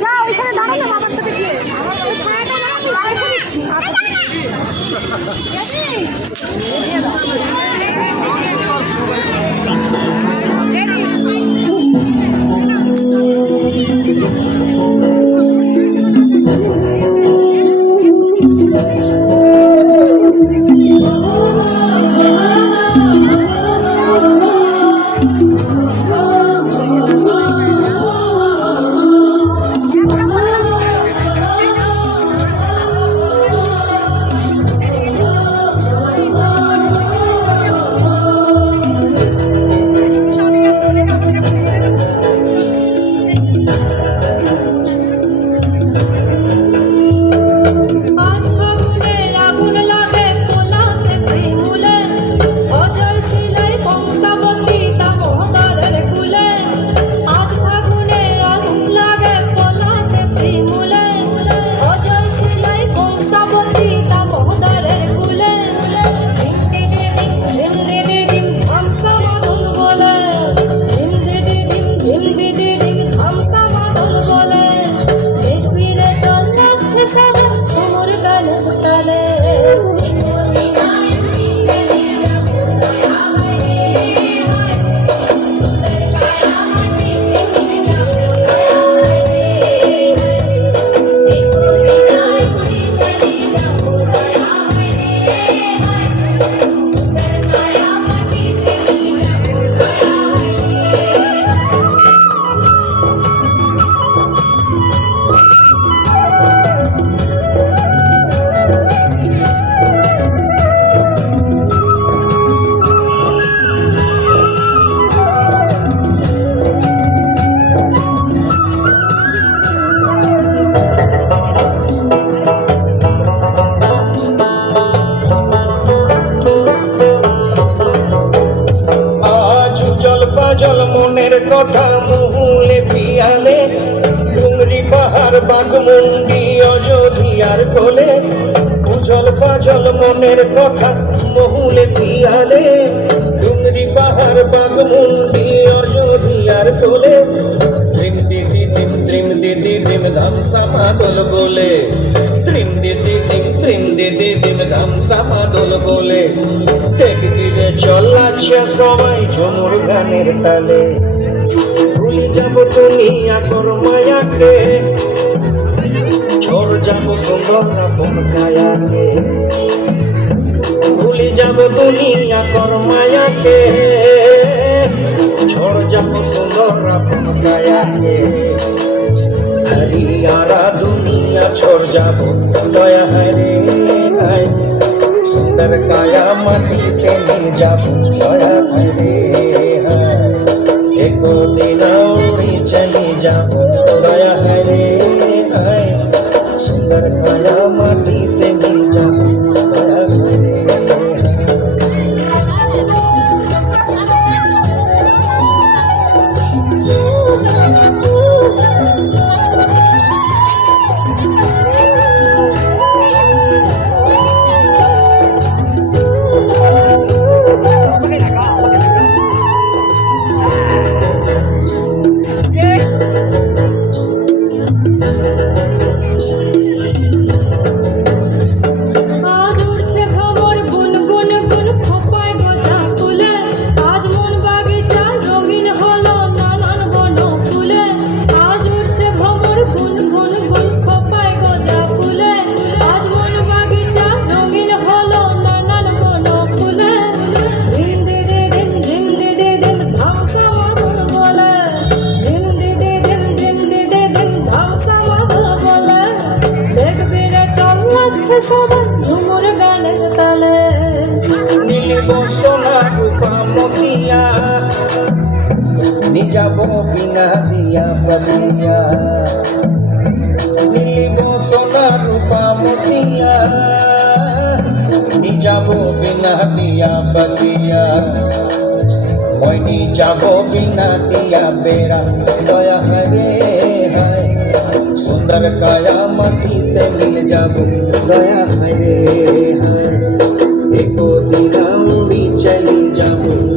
যা ওইখানে দাঁড়ালাম আমার সাথে গিয়ে আমার জল মনের কথা মুহুলে পিয়ালে ডুংরি পাহাড় বাঘমুন্ডি অযোধ্যার কোলে উজল পাজল মনের কথা মহুলে পিয়ালে ডুংরি পাহাড় বাঘমুন্ডি অযোধ্যার কোলে ত্রিম দিদি দিম ধামসা মাদল বলে ত্রিম দিদি দিম ধামসা মাদল বলে দেখদিরে চলাচ্ছে সবাই ঝুমুর গানের তালে ভুলে যাবো তুমি আকর মায়াকে ঝড় যাবো সুন্দর আপন কায়াকে ভুলে যাবো তুমি আকর মায়াকে ঝড় যাবো সুন্দর আপন কায়াকে हरियारा दुनिया छोड़ जाबो दया हरे हाय सुंदर काया माटी से मिल जाबो दया हरे हाय एको दिन उड़ी चली जाबो दया हरे हाय सुंदर काया माटी से मिल जाबो दया हरे ঝুমুর গানের তালে নীলিব সোনা রূপা মতিয়া নিজাব বিনা দিয়া বলিয়া নীলিব সোনা রূপা মতিয়া নিজাব বিনা দিয়া বলিয়া মই নিজাব বিনা দিয়া বেড়া দয়া হরে হায় সুন্দর কায়া মাটিতে মিল যাব দয়া হায় রে হায়